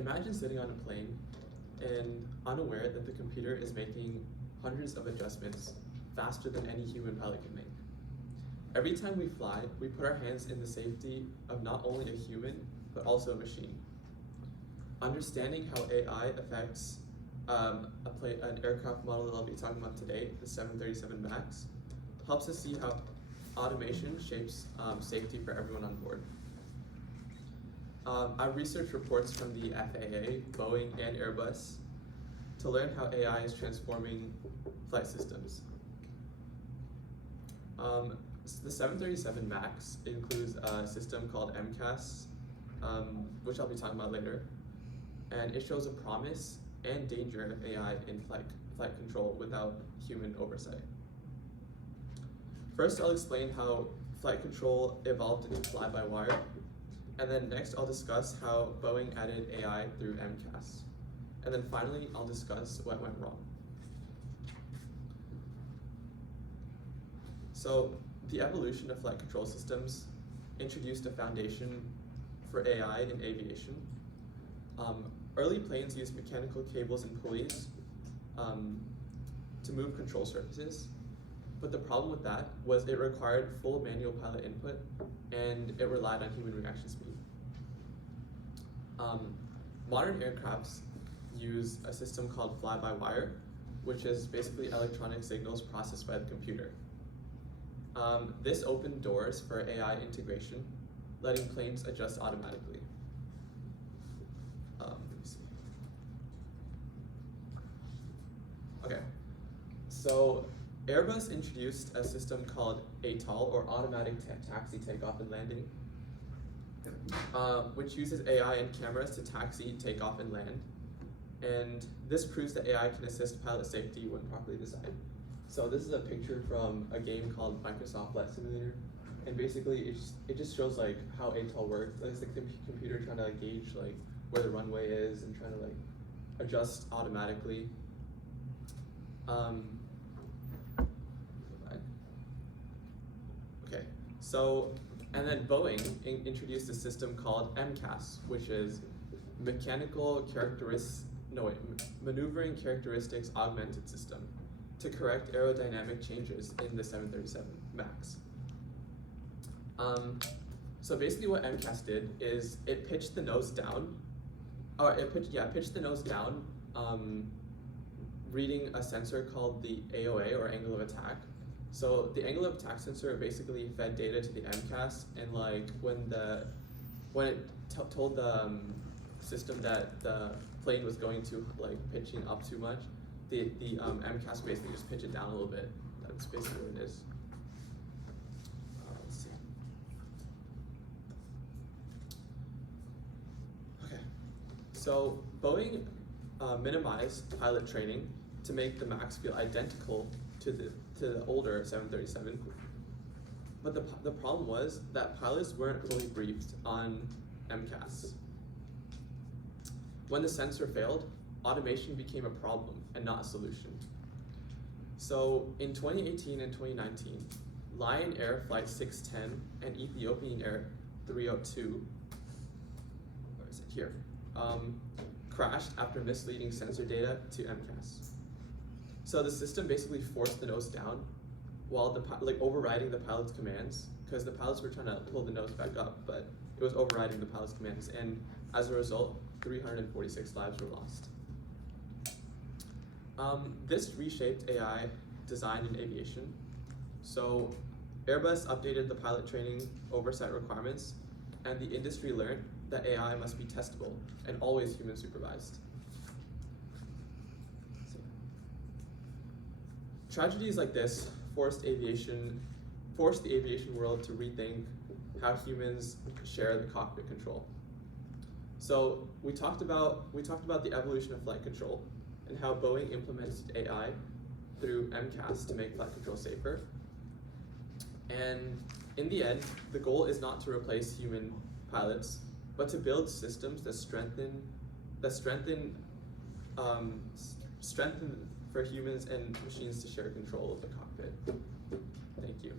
Imagine sitting on a plane and unaware that the computer is making hundreds of adjustments faster than any human pilot can make. Every time we fly, we put our hands in the safety of not only a human, but also a machine. Understanding how AI affects an aircraft model that I'll be talking about today, the 737 MAX, helps us see how automation shapes safety for everyone on board. I researched reports from the FAA, Boeing, and Airbus to learn how AI is transforming flight systems. The 737 MAX includes a system called MCAS, which I'll be talking about later, and it shows a promise and danger of AI in flight control without human oversight. First, I'll explain how flight control evolved into fly-by-wire, and then next I'll discuss how Boeing added AI through MCAS. And then finally, I'll discuss what went wrong. So, the evolution of flight control systems introduced a foundation for AI in aviation. Early planes used mechanical cables and pulleys to move control surfaces, but the problem with that was it required full manual pilot input and it relied on human reaction speed. Modern aircrafts use a system called fly-by-wire, which is basically electronic signals processed by the computer. This opened doors for AI integration, letting planes adjust automatically. Let me see. Okay, so Airbus introduced a system called ATOL, or Automatic Taxi Takeoff and Landing, which uses AI and cameras to taxi, take off, and land. And this proves that AI can assist pilot safety when properly designed. So this is a picture from a game called Microsoft Flight Simulator, and basically it just shows like how ATOL works. It's like the computer trying to gauge like where the runway is and trying to like adjust automatically. Okay, so and then Boeing introduced a system called MCAS, which is Maneuvering Characteristics Augmented System, to correct aerodynamic changes in the 737 MAX. So basically what MCAS did is it pitched the nose down, pitched the nose down, reading a sensor called the AOA, or angle of attack. So the angle of attack sensor basically fed data to the MCAS, and like when it told the system that the plane was going to like pitching up too much, the MCAS basically just pitch it down a little bit. That's basically what it is. Let's see. Okay, so Boeing minimized pilot training to make the MAX feel identical to the older 737. But the problem was that pilots weren't fully briefed on MCAS. When the sensor failed, automation became a problem and not a solution. So in 2018 and 2019, Lion Air Flight 610 and Ethiopian Air 302, where is it here, crashed after misleading sensor data to MCAS. So the system basically forced the nose down while overriding the pilot's commands, because the pilots were trying to pull the nose back up, but it was overriding the pilot's commands, and as a result, 346 lives were lost. This reshaped AI design in aviation. So Airbus updated the pilot training oversight requirements, and the industry learned that AI must be testable and always human supervised. Tragedies like this forced the aviation world to rethink how humans share the cockpit control. So we talked about the evolution of flight control and how Boeing implemented AI through MCAS to make flight control safer. And in the end, the goal is not to replace human pilots, but to build systems that strengthen for humans and machines to share control of the cockpit. Thank you.